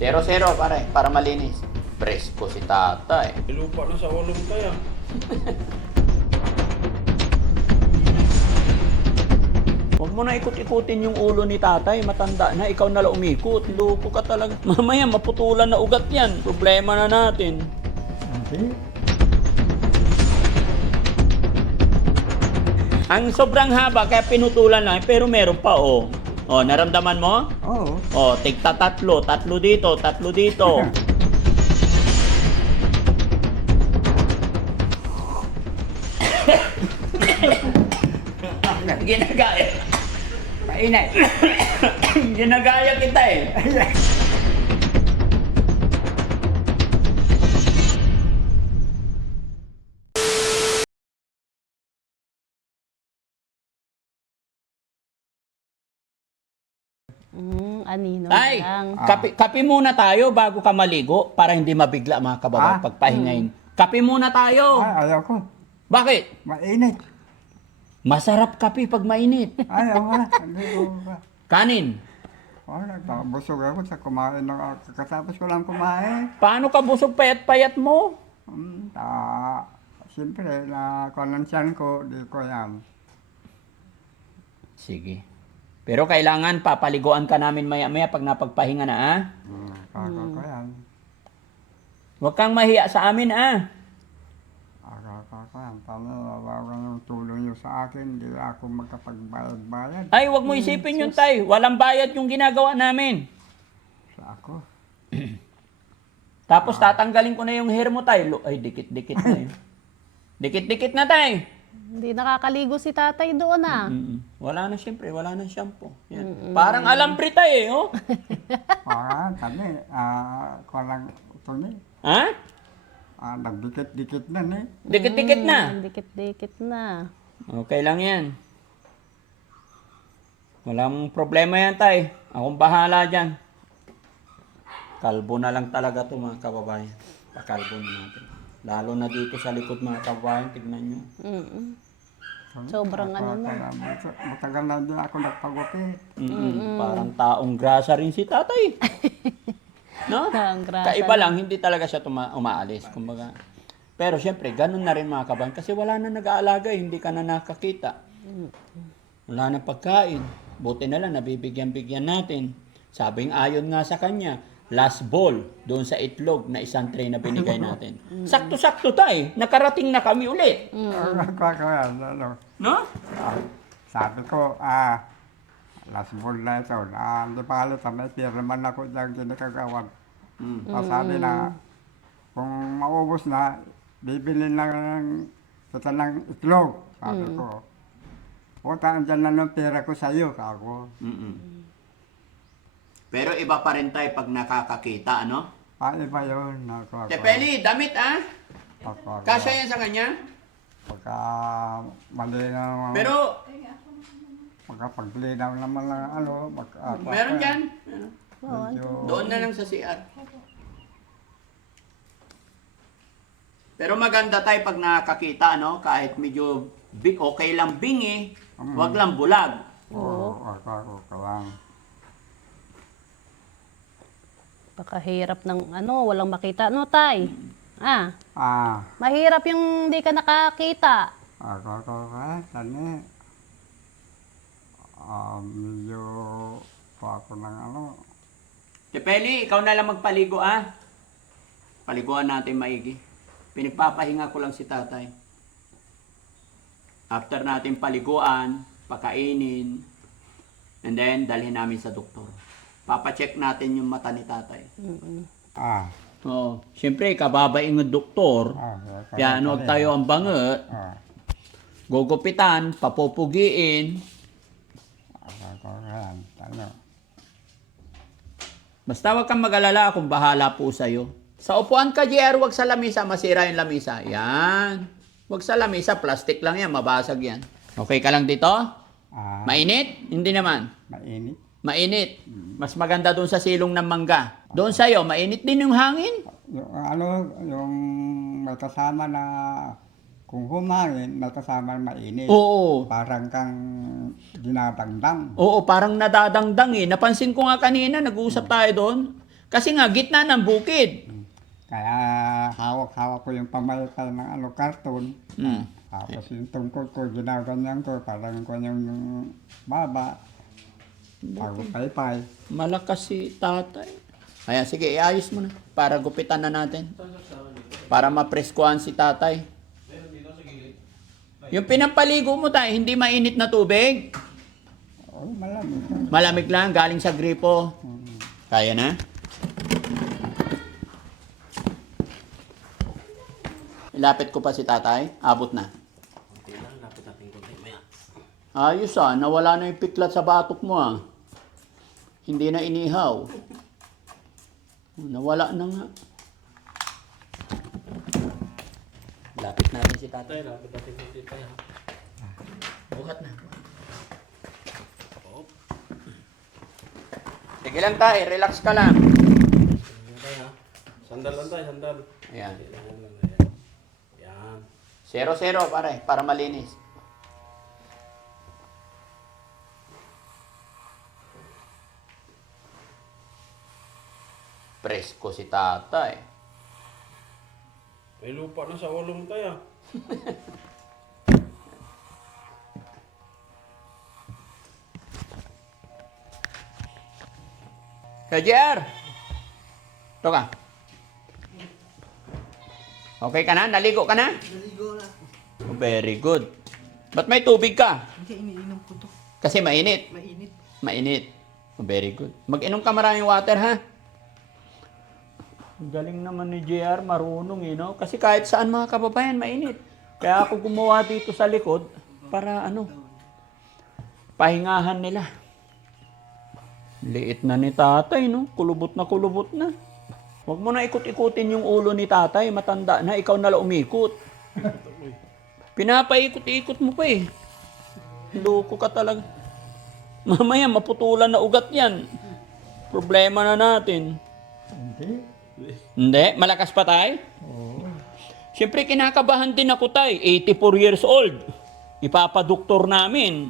0-0 pare, para malinis. Presko si tatay. Lupa na sa ulong kaya. Huwag mo na ikot-ikutin yung ulo ni tatay. Matanda na, ikaw na lang umikot. Loko ka talaga. Mamaya, maputulan na ugat yan. Problema na natin. Hindi. Ang sobrang haba, kaya pinutulan lang. Pero meron pa, oh. Oh, naramdaman mo? Oo. Oh, tigta tatlo. Tatlo dito, tatlo dito. Ginagaya. Mainit. Ginagaya kita eh. Anino Tay, lang. kape muna tayo bago ka maligo para hindi mabigla mga kababayan pagpahingayin. Kape muna tayo. Ay, ayaw ko. Bakit? Mainit. Masarap kape pag mainit. Ayaw ko na. Hindi ko ba. Kanin. Wala, busog ako sa kumain. Katapos ko lang kumain. Paano ka busog payat-payat mo? Siyempre, na konlansyan ko, di ko yan. Sige. Pero kailangan papaliguan ka namin maya-maya pag napagpahinga na, ah? Kako ko yan. Huwag kang mahiya sa amin, ah? Kako ko yan. Paano, wawaw yung tulong nyo sa akin, di ako magkapagbayad-bayad Ay, huwag mo isipin yun, tay. Walang bayad yung ginagawa namin. sa ako. Tapos tatanggalin ko na yung hair mo, tay. Ay, dikit-dikit na yun. Dikit-dikit na, tay. Hindi nakakaligo si tatay doon ah. Wala na, siyempre. Wala na shampoo. Yan. Parang alambre, tay, eh, oh. Kami, ko lang ito ni. Ha? Nagdikit-dikit na ni. Dikit-dikit na. Dikit-dikit na. Okay lang yan. Walang problema yan, tay. Akong bahala dyan. Kalbo na lang talaga to mga kababayan. Pakalbo na natin. Lalo na dito sa likod mga kababayan. Tignan nyo. Sobrang ano na. Matagal na din ako nagpagupit. Parang taong grasa rin si tatay. No? Ang grasa Kaiba lang, hindi talaga siya umaalis. Kumbaga. Pero syempre, ganun na rin mga kababayan. Kasi wala na nag-aalaga, hindi ka na nakakita. Wala na pagkain. Buti na lang, nabibigyan-bigyan natin. Sabing ayon nga sa kanya, last ball doon sa itlog na isang tray na binigay natin. Sakto-sakto tayo. Nakarating na kami ulit. Ako yan, ano. No? Sabi ko, last ball na ito. Hindi pa halos, may tiraman ako dyan kinikagawan. Sabi na, kung maubos na, bibili na kita ng itlog. Sabi ko, puta, andyan na ng pera ko sa'yo, kako. Pero iba pa rin tayo pag nakakakita, ano? Iba yun. Ako. Tepeli, damit ah? Ako. Kasya yan sa kanya? Pagka mali na, Pero, pagkapaglinaw naman lang, ano, meron dyan. medyo, Doon na lang sa CR. Pero maganda tayo pag nakakita, no? Kahit medyo okay lang bingi, wag lang bulag. ako lang. Pakahirap ng ano, walang makita. No, tay? Ah, Mahirap yung hindi ka nakakita. ako tani. Medyo pa ako ng ano. Tepeli, ikaw na lang magpaligo, ah. Paliguan natin maigi. Pinagpapahinga ko lang si tatay. After natin paliguan, pakainin, and then dalhin namin sa doktor. Papacheck natin yung mata ni tatay. Oo. Siyempre, kababaing ng doktor. Kaya ano tayo ang bangot. Gugupitan, papupugiin. Ako yan, ano. Basta wag kang mag-alala, akong bahala po sa'yo. Sa upuan ka, JR, wag sa lamisa, masira yung lamisa. Yan. Wag sa lamisa, plastic lang yan, mabasag yan. Okay ka lang dito? Mainit? Hindi naman. Mainit. Mainit. Mas maganda doon sa silong ng mangga. Doon sa'yo, mainit din yung hangin. Yung may kasama na, kung humangin, may kasama na mainit. Oo. Parang kang dinadangdang. Oo, parang nadadangdang eh. Napansin ko nga kanina, nag-uusap tayo doon. Kasi nga, gitna ng bukid. Kaya hawak-hawak ko yung pamaypay ng karton. Mm. Tapos yung tungkol ko, ginaganyan ko, parang ko yung baba. Bago paypay. Malakas si tatay. Ayan, sige, iayos mo na. Para gupitan na natin. Para mapreskuhan si tatay. Yung pinampaligo mo tayo, hindi mainit na tubig. Oh, malamig. Malamig lang, galing sa gripo. Kaya na? Ilapit ko pa si tatay. Abot na. Ayos nawala na yung piklat sa batok mo Hindi na inihaw. Nawala na nga. Lapit natin si tatay. Lapit natin kunti pa yan. Buhat na. Sige lang tayo, relax ka lang. Sandal lang tayo, sandal. Ayan. Yan. 0-0 pare, para malinis. Presko si tatay. May lupa na sa ulo mo tayo. Kaya JR! Ito ka. Okay ka na? Naligo ka na? Naligo na. Oh, very good. Ba't may tubig ka? Hindi, iniinom ko to. Kasi mainit. Mainit. Mainit. Oh, very good. Mag-inom ka maraming water, ha? Ang galing naman ni JR, marunong, no? Kasi kahit saan mga kababayan, mainit. Kaya ako gumawa dito sa likod para pahingahan nila. Liit na ni tatay, no? Kulubot na. Huwag mo na ikot-ikutin yung ulo ni tatay, matanda na, ikaw na lang umikot. Pinapaikot-ikot mo pa Loko ka talaga. Mamaya maputulan na ugat yan. Problema na natin. Hindi. Hindi? Malakas pa tayo? Oo. Siyempre kinakabahan din ako tay. 84 years old. Ipapadoktor namin.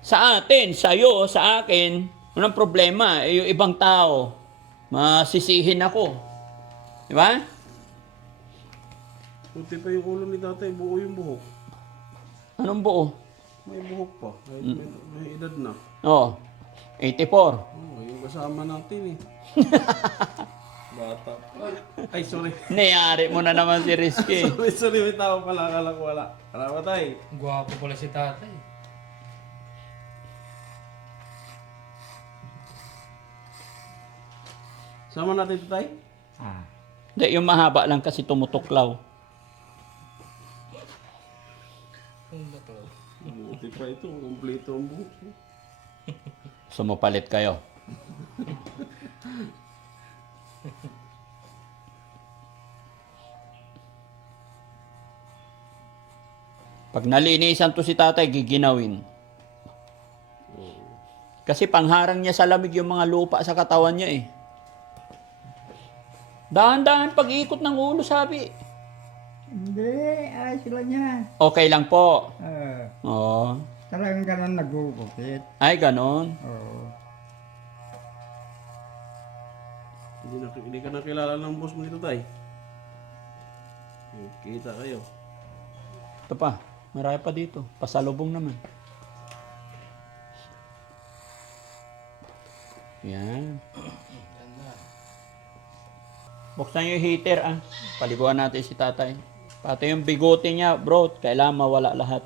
Sa atin, sa'yo, sa akin, walang problema. Yung ibang tao, masisihin ako. Di ba? Kunti pa yung ulo ni tatay, buo yung buhok. Anong buo? May buhok pa. May edad na. Oh, 84. Yung kasama natin Bata. Ay, sorry. Nayari mo na naman si Rizky. sorry, may tao pala. Akala ko wala. Tara ba tayo? Gwapo pala si tatay. Sama natin ito tayo? Hindi, yung mahaba lang kasi tumutuklaw. Buti pa ito. Kompleto ang buhok. Sumupalit kayo. Pag nalinisan to si tatay, giginawin. Kasi pangharang niya sa lamig yung mga lupa sa katawan niya Dahan-dahan pag-ikot ng ulo, sabi. Hindi, ayos lang yan. Okay lang po. Oo. Talagang ganun nagugupit. Ay, ganon. Oo. Hindi ka nakilala ng boss mo dito tayo. Kita kayo. Ito pa. Marami pa dito. Pasalubong naman. Yan. Buksan yung heater Paliguan natin si tatay. Pati yung bigote niya, bro, kailangan mawala lahat.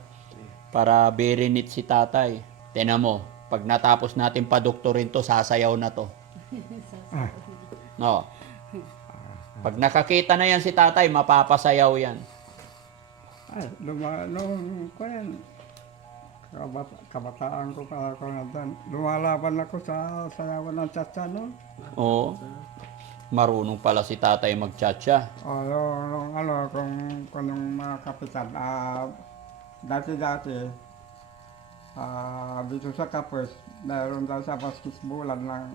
Para very neat si tatay. Tingnan mo, pag natapos natin pa-doktorin to, sasayaw na to. No. Pag nakakita na yan si tatay, mapapasayaw yan. Ay, nung ko yan, kabataan ko pa ako na doon. Lumalaban ako sa sayawan ng tsatsa, no? Oo. Marunong pala si tatay magtsatsa. O, kung yung mga kapitan, dati-dati, dito sa Kapos, meron daw sa basketballan ng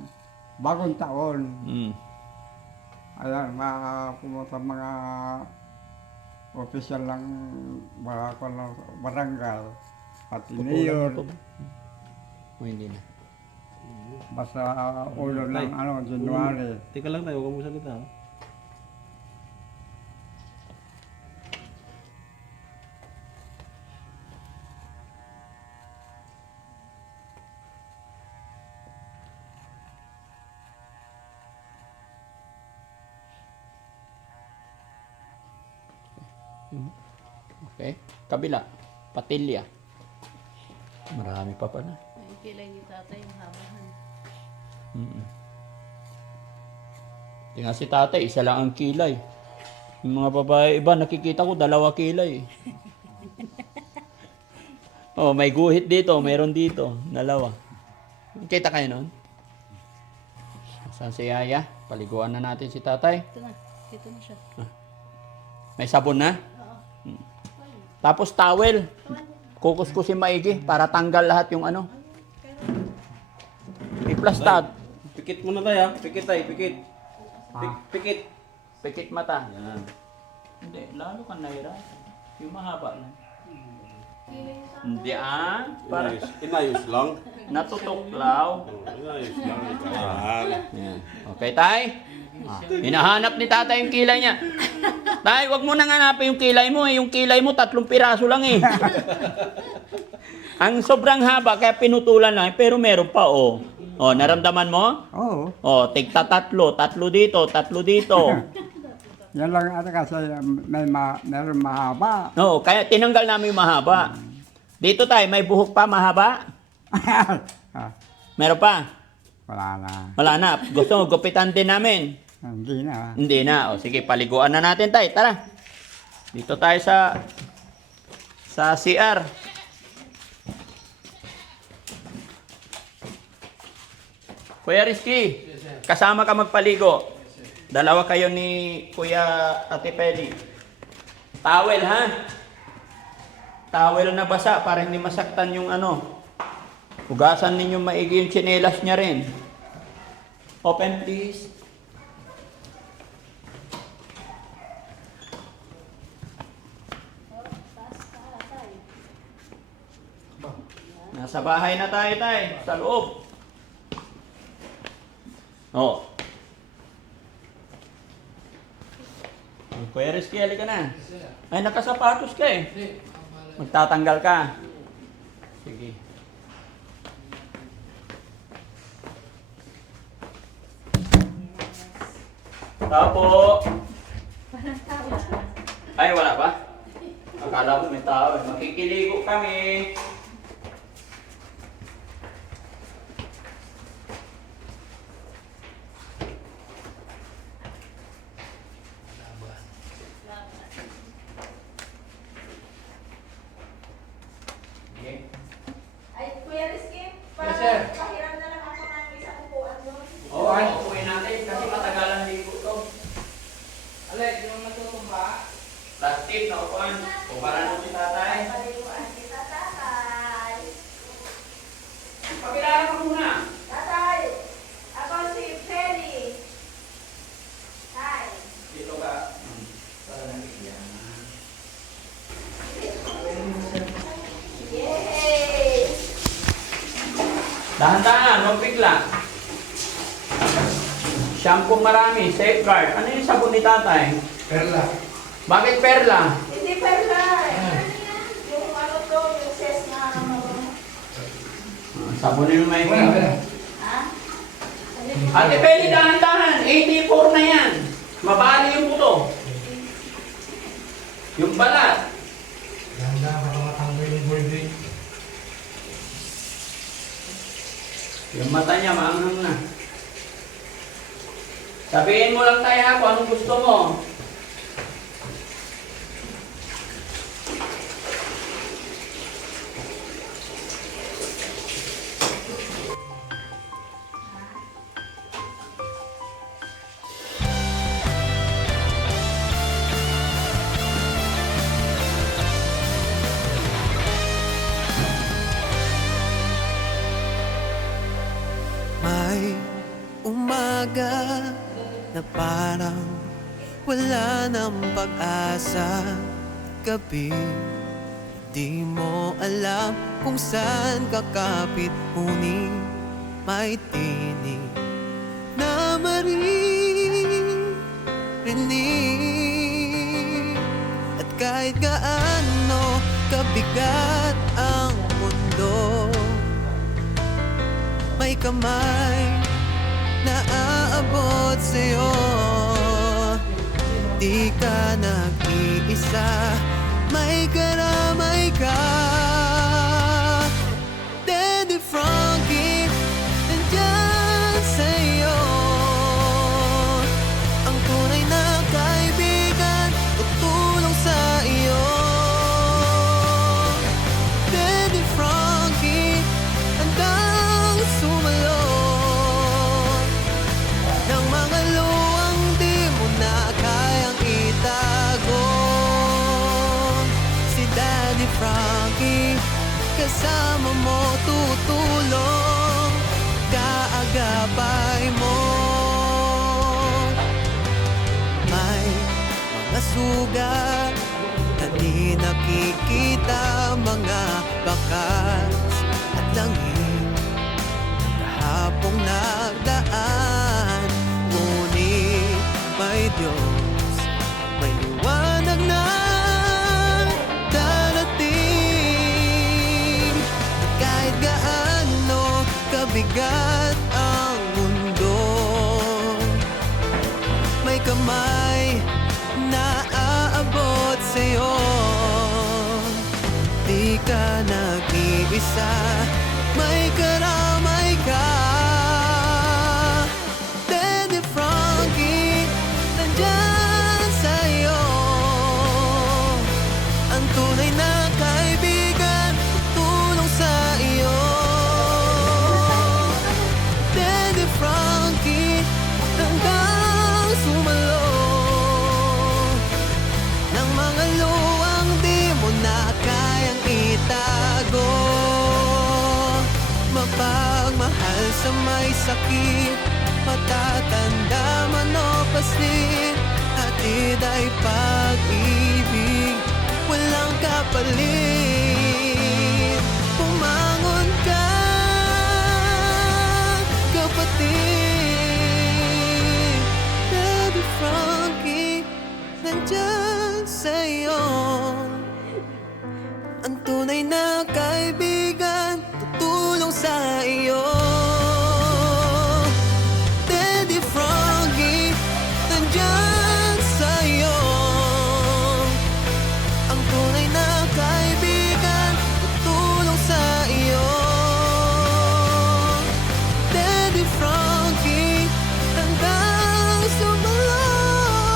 bagong taon. Ayan, pumunta mga opisyal ng barangay, pati mayor. O, hindi na. lumabas sa ulo ng January. Teka lang tayo, huwag mo salita. Oh. Okay. Kabila. Patilya. Marami pa pala. Ay, kilay ni tatay yung habahan. Tingnan si tatay, isa lang ang kilay. Yung mga babae iba, nakikita ko, 2 kilay. Oh, may guhit dito, meron dito. 2. Kita kayo nun? Saan si Yaya? Paliguan na natin si tatay. Ito na. Dito na siya. May sabon na? Tapos towel. Kukuskusin maigi para tanggal lahat yung ano. Iplastad. Pikit muna tayo, ha? Pikit tayo, pikit. Pikit. Pikit mata. Yan. Hindi, lalo kang nahirapan. Yung mahaba lang. Hindi para Inayos lang. natutuklaw. Inayos lang. Yan. Yan. Okay, tay? Hinahanap ni tatay yung kilay niya. Tay, wag mo nang hanapin yung kilay mo. Yung kilay mo, 3 piraso lang eh. Ang sobrang haba, kaya pinutulan lang. Pero meron pa, oh. Oh, naramdaman mo? Oo. Oh, tigta 3. 3 dito, 3 dito. Yan lang kasi meron mahaba. Oo, kaya tinanggal namin yung mahaba. Dito tayo, may buhok pa mahaba? Ah, Meron pa? wala na. Wala na. Gusto mo, gupitan din namin. Hindi na. Hindi na. O sige, paliguan na natin tayo. Tara. Dito tayo sa CR. Kuya Rizky, kasama ka magpaligo. 2 kayo ni Kuya Ate Peli. Towel, ha? Towel na basa para hindi masaktan yung ano. Hugasan ninyo maigi yung tsinelas niya rin. Open, please. Nasa bahay na tayo, tay. Sa loob. Oh. Kuya Rizky, halika na. Ay, nakasapatos ka eh. Magtatanggal ka. Sige. Tapo. Ay, wala pa? Akala ko may tao. Makikiligo kami. Okay. Ay, Kuya Rizky, Yes, sir. pahiram na lang ako ng isang upuan doon. Oo, upuin natin kasi matagalan ligo to. Alek, yung natutumba, Plastic na upuan. Para nung si tatay. Paliguan kita, tatay. Pakilala ka muna. Tatay, ako si Feli. Tay. Dito ka. Para nabigyan. Yay! Dahan-dahan, huwag bigla. Shampoo marami, safeguard. Ano yung sabon ni tatay? perla. Bakit perla? Hindi perla. Yung ano to, yung ses na Sabonin mo may ha? Ate Peli, dahan-dahan. 84 na yan. Mabali yung buto. Yung balat. Ganda, baka matanggal yung boyfriend. Yung mata niya, maanghang na. Sabihin mo lang tayo ha kung anong gusto mo. May umaga na parang wala nang pag-asa. Gabi, di mo alam kung saan kakapit. Ngunit may tinig na maririnig. At kahit gaano kabigat ang mundo, may kamay na aabot sa'yo. Di ka nag-iisa, may karamay ka. Daddy Frankie, nandyan sa'yo. Ang tunay na kaibigan, tutulong sa iyo. Daddy Frankie, handang sumalot ng mga luwang di mo na kayang itago. Si Daddy Frankie, kasama mo tutulong, kaagapay mo. May mga sugat na di nakikita, mga bakas at langit kahapong nagdaan. Ngunit may Diyos, may liwanag na darating. At kahit gaano kabigat ang mundo, may kamay na aabot sa'yo. Di ka nag-iisa, may karamay ka. Daddy Frankie, nandyan sa'yo. Ang tunay na kaibigan, tutulong sa iyo. Daddy Frankie, hanggang sumalot ng mga luwang di mo na kayang itago. Mapagmahal sa may sakit, matatanda man o paslit, hatid ay pag-ibig, walang kapalit. Pumangon ka, kapatid. Daddy Frankie, nandyan sa'yo. Ang tunay na kaibigan, tutulong sa iyo. Daddy Frankie, nandyan sa'yo. Ang tunay na kaibigan, tutulong sa iyo. Daddy Frankie, hanggang sumalot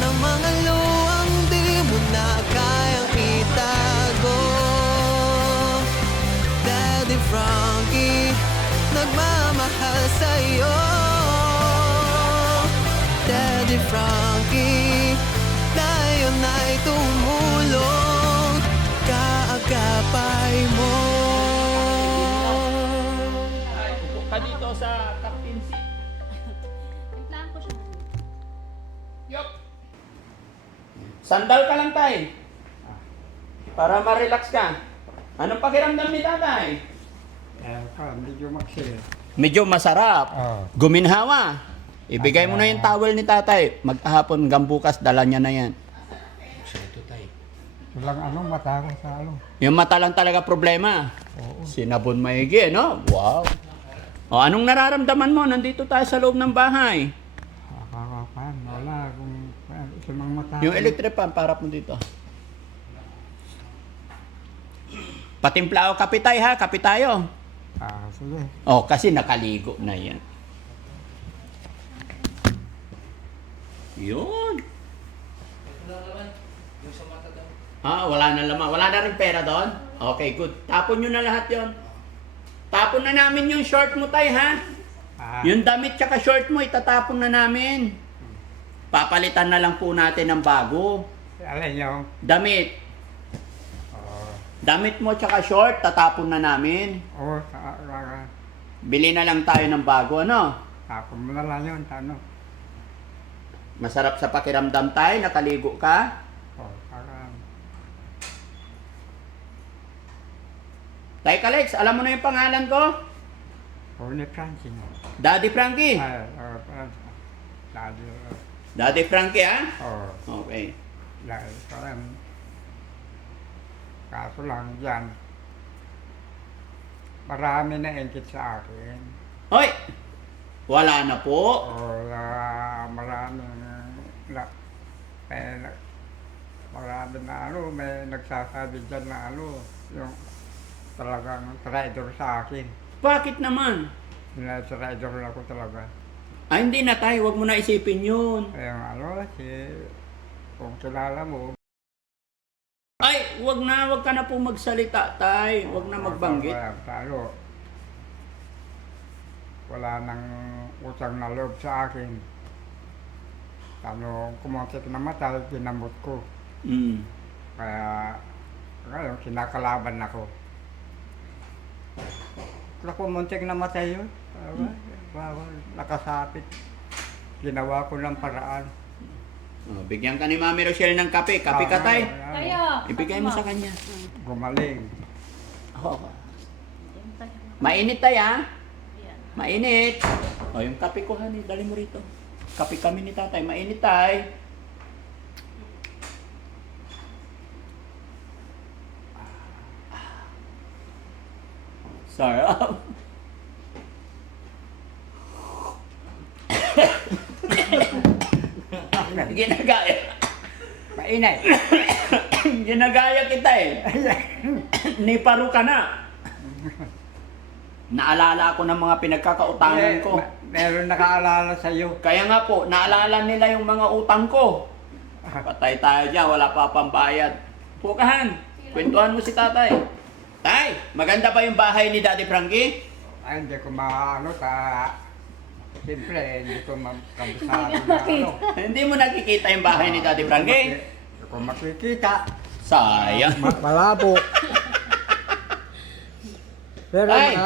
ng mga luwang di mo na kayang itago. Daddy Frankie, nagmamahal sa'yo. Daddy Frankie, tayo na'y tumulong, kaagapay mo. Ay, upo ka dito sa captain seat. Timplahan ko siya. Yup. Sandal ka lang, tay. Para ma-relax ka. Anong pakiramdam ni tatay? Medyo maksir. Medyo masarap. Oo. Guminhawa. Ibigay mo na yung towel ni tatay. Maghapon hanggang bukas, dala niya na yan. Walang mata ko sa Yung mata lang talaga problema. Sinabon maigi, no? Wow. O, anong nararamdaman mo? Nandito tayo sa loob ng bahay. Wala kung isamang mata. Yung electric fan, para mo dito. Patimpla o kape tayo, ha? Kape tayo. Sige. Oh, kasi nakaligo na yan. Yun. Wala na laman. Wala na rin pera doon? Okay, good. Tapon nyo na lahat yon. Tapon na namin yung short mo, tay, ha? Yung damit tsaka short mo, itatapon na namin. Papalitan na lang po natin ng bago. Alin yung? Damit. Damit mo tsaka short, tatapon na namin. Bili na lang tayo ng bago, ano? Tapon mo na lang yun, Masarap sa pakiramdam tayo, nakaligo ka. Tay Kalex, alam mo na yung pangalan ko? Pony Francis. Daddy Frankie. Ay, Francis. Dati, Daddy Frankie, ha? oh, Okay. dahil parang, kaso lang dyan, marami na engkit sa akin. Hoy! Wala na po. Marami na, marami na may nagsasabi dyan na yung talagang traitor sa akin. Bakit naman? Traitor ako talaga. Ay, hindi na tayo. Huwag mo na isipin yun. Yung kung kilala mo, Ay, huwag ka na po magsalita, tay. Huwag na magbanggit. Talo. Wala nang utang na loob sa akin. Kumuntik na matay, pinamot ko. Mm. Kaya, ngayon, kinakalaban ako. Kaya kumuntik na matay yun. Nakasapit. Ginawa ko ng paraan. Oh, bigyan ka ni Mami Rochelle ng kape. Kape ka, tay. Kaya, Ibigay mo sa kanya. Gumaling. Oh. Mainit, tay, ha? Mainit. O, yung kape ko, honey. Dali mo rito. Kape kami ni tatay. Mainit, tay. Sarap. Ginagaya. Mainay. Ginagaya kita eh. Niparo ka na. Naalala ko ng mga pinagkakautangan ko. Meron nakaalala sa iyo. Kaya nga po, naalala nila yung mga utang ko. Patay tayo dyan, wala pa pambayad. Pukahan, kwentuhan mo si tatay. Tay, maganda ba yung bahay ni Daddy Frankie? Ay, hindi ko maano siyempre, hindi ko makabisado Hindi mo nakikita yung bahay ni Daddy Frankie? Hindi ko makikita. Sayang. Malabo. Pero Ay!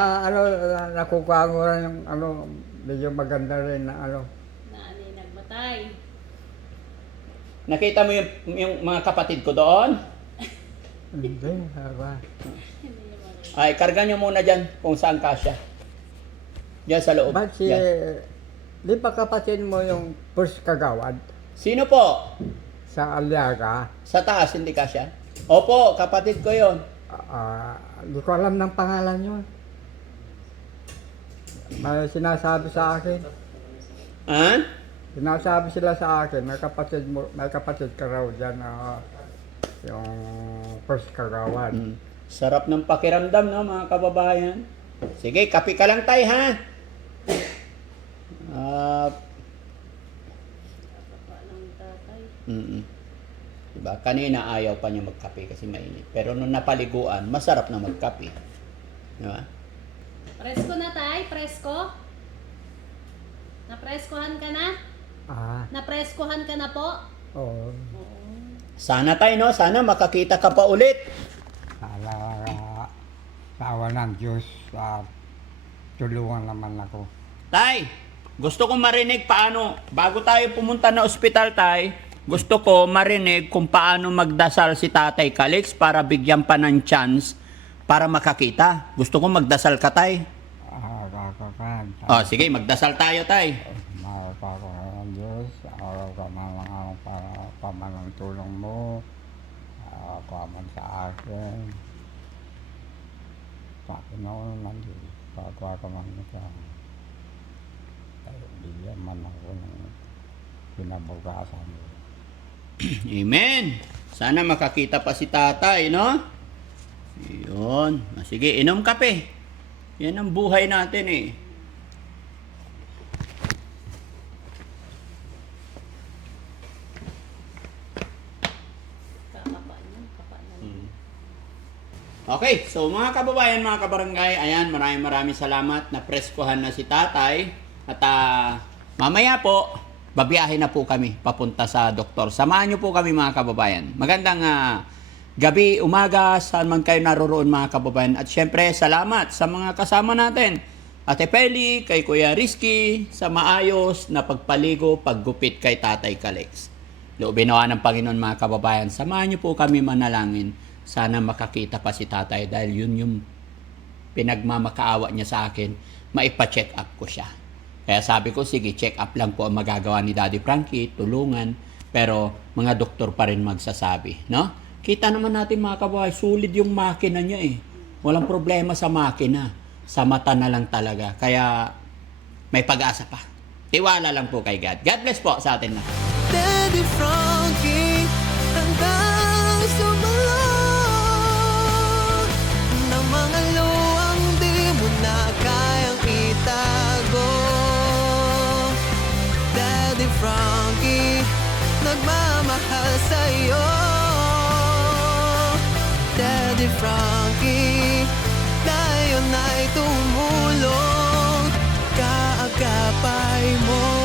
nakukuha ko rin yung medyo maganda rin na Naanay nagmatay. Nakita mo yung mga kapatid ko doon? Hindi, Ay, karga nyo muna dyan kung saan kasya. Diyan sa loob. Ba't Yan. di ba kapatid mo yung first kagawad Sino po? sa Aliaga? Sa taas, hindi kasya? Opo, kapatid ko yon. Hindi ko alam ng pangalan yun. May sinasabi sa akin. Ha? Sinasabi sila sa akin, may kapatid ka raw dyan yung first kagawad. Sarap ng pakiramdam, no, mga kababayan. Sige, kape ka lang, tay, ha? Diba? Kanina ayaw pa niya magkape kasi mainit. Pero nung napaliguan, masarap na magkape. Diba? Presko na tay, presko? Napreskohan ka na? Napreskohan ka na po? Oo. Sana tayo, no? Sana makakita ka pa ulit. Sa awa ng Diyos, tulungan naman ako. Tay, gusto ko marinig paano, bago tayo pumunta na ospital, tay, gusto ko marinig kung paano magdasal si Tatay Calix para bigyan pa ng chance para makakita. Gusto ko magdasal ka, tay. Sige, magdasal tayo, tay. Mahal Diyos, araw ka man lang ako para pamanang tulong mo, paman sa akin. Panginoon ng Diyos, pagwa ka man ka. Bigyan man ako ng pinabukasan mo. Amen. Sana makakita pa si tatay, no? Yun. Sige, inom kape. Yan ang buhay natin eh. Okay, so mga kababayan, mga kabarangay, ayan, maraming salamat na preskohan na si tatay. At mamaya po, babiyahe na po kami papunta sa doktor. Samahan niyo po kami mga kababayan. Magandang gabi, umaga, saan man kayo naroroon mga kababayan. At syempre, salamat sa mga kasama natin. Ate Peli, kay Kuya Rizky, sa maayos na pagpaligo, paggupit kay Tatay Calix. Loobin nawa ng Panginoon mga kababayan. Samahan niyo po kami manalangin. Sana makakita pa si tatay dahil yun yung pinagmamakaawa niya sa akin maipa-check up ko siya. Kaya sabi ko, sige, check up lang po ang magagawa ni Daddy Frankie, tulungan, pero mga doktor pa rin magsasabi, no? Kita naman natin mga kabahay, sulit yung makina niya eh. Walang problema sa makina. Sa mata na lang talaga. Kaya may pag-asa pa. Tiwala lang po kay God. God bless po sa atin na. Daddy Frankie, hanggang sumalot ng mga luwang di mo na kayang itago. Daddy Frankie, nagmamahal sa'yo. Daddy Frankie, tayo na'y tumulong, kaagapay mo.